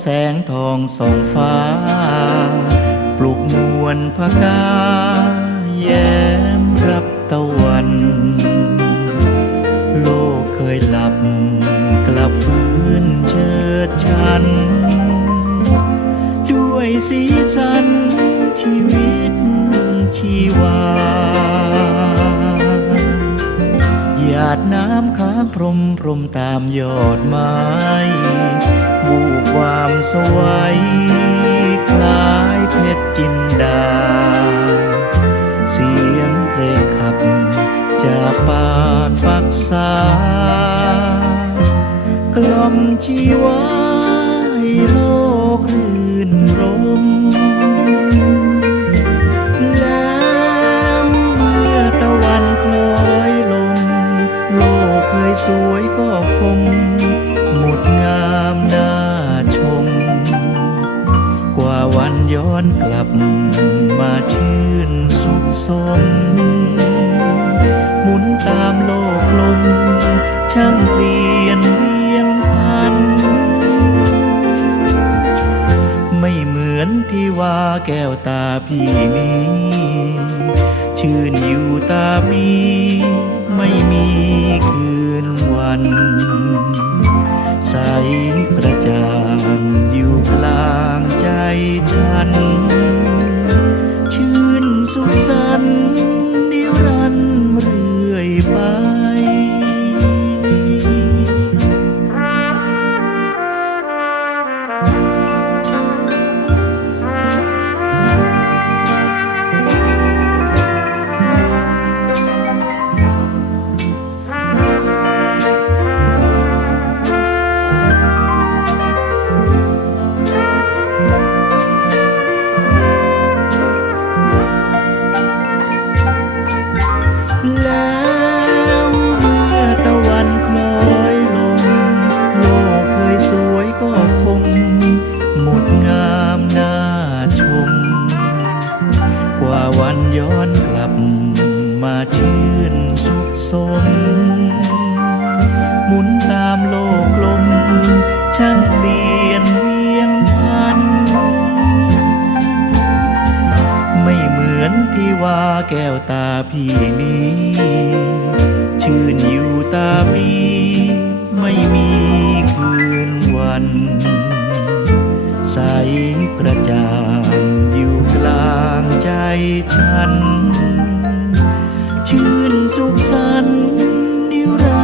แสงทองส่องฟ้า ปลุกมวลพกา แย้มรับตะวัน โลกเคยหลับกลับฟื้นเชิดชัน ด้วยสีสันชีวิตชีวาหยาดน้ำค้างพรมพรมตามยอดไม้ บูความสวัยคล้ายเพชรจินดา เสียงเพลงขับ จากปากปักษากล่อมชีวา สุขสมหมุนตามโลกลม ช่างเปลี่ยนเวียนพัน ไม่เหมือนที่ว่าแก้วตาพี่นี้ ชื่นอยู่ตาปีไม่มีคืนวัน ใสกระจ่างอยู่กลางใจฉัน ชื่นสุขสม หมุนตามโลกลม ช่างเปลี่ยนเวียนพัน ไม่เหมือนที่ว่าแก้วตาพี่นี้ ชื่นอยู่ตาปีไม่มีคืนวัน ใสกระจ่างอยู่กลางใจฉัน chuyên giúp gian yêu ra.